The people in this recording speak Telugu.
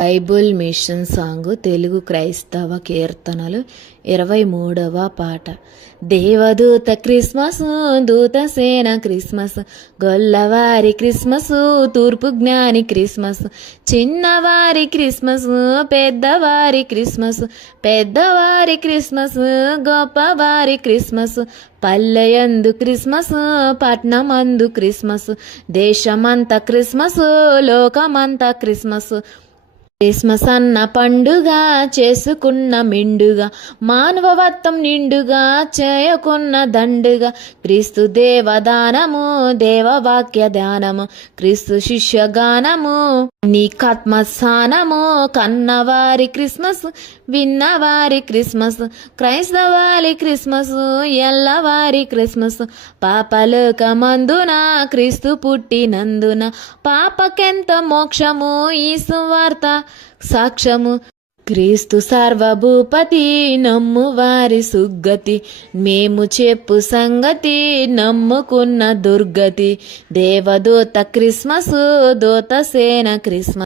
బైబుల్ మిషన్ సాంగ్ తెలుగు క్రైస్తవ కీర్తనలు ఇరవై మూడవ పాట. దేవదూత క్రిస్మస్ దూత సేన క్రిస్మస్ గొల్లవారి క్రిస్మస్ తూర్పు జ్ఞాని క్రిస్మస్ చిన్నవారి క్రిస్మస్ పెద్దవారి క్రిస్మస్ పెద్దవారి క్రిస్మస్ గొప్పవారి క్రిస్మస్ పల్లెయందు క్రిస్మస్ పట్నమందు క్రిస్మస్ దేశమంతా క్రిస్మస్ లోకమంతా క్రిస్మస్. క్రిస్మస్ అన్న పండుగ చేసుకున్న మిండుగా మానవవత్వం నిండుగా చేయకున్న దండుగా క్రీస్తు దేవదానము దేవవాక్య ధ్యానము క్రీస్తు శిష్యగానము నీకాత్మస్థానము కన్నవారి క్రిస్మస్ విన్నవారి క్రిస్మస్ క్రైస్తవారి క్రిస్మస్ ఎల్లవారి క్రిస్మస్ పాపలోకమందున క్రీస్తు పుట్టినందున పాపకెంత మోక్షము ఈ సువార్త సాక్ష్యము. క్రీస్తు సర్వభూపతి నమ్ము వారి సుగ్గతి మేము చెప్పు సంగతి నమ్ముకున్న దుర్గతి. దేవదూత క్రిస్మస్ దూత సేన క్రిస్మస్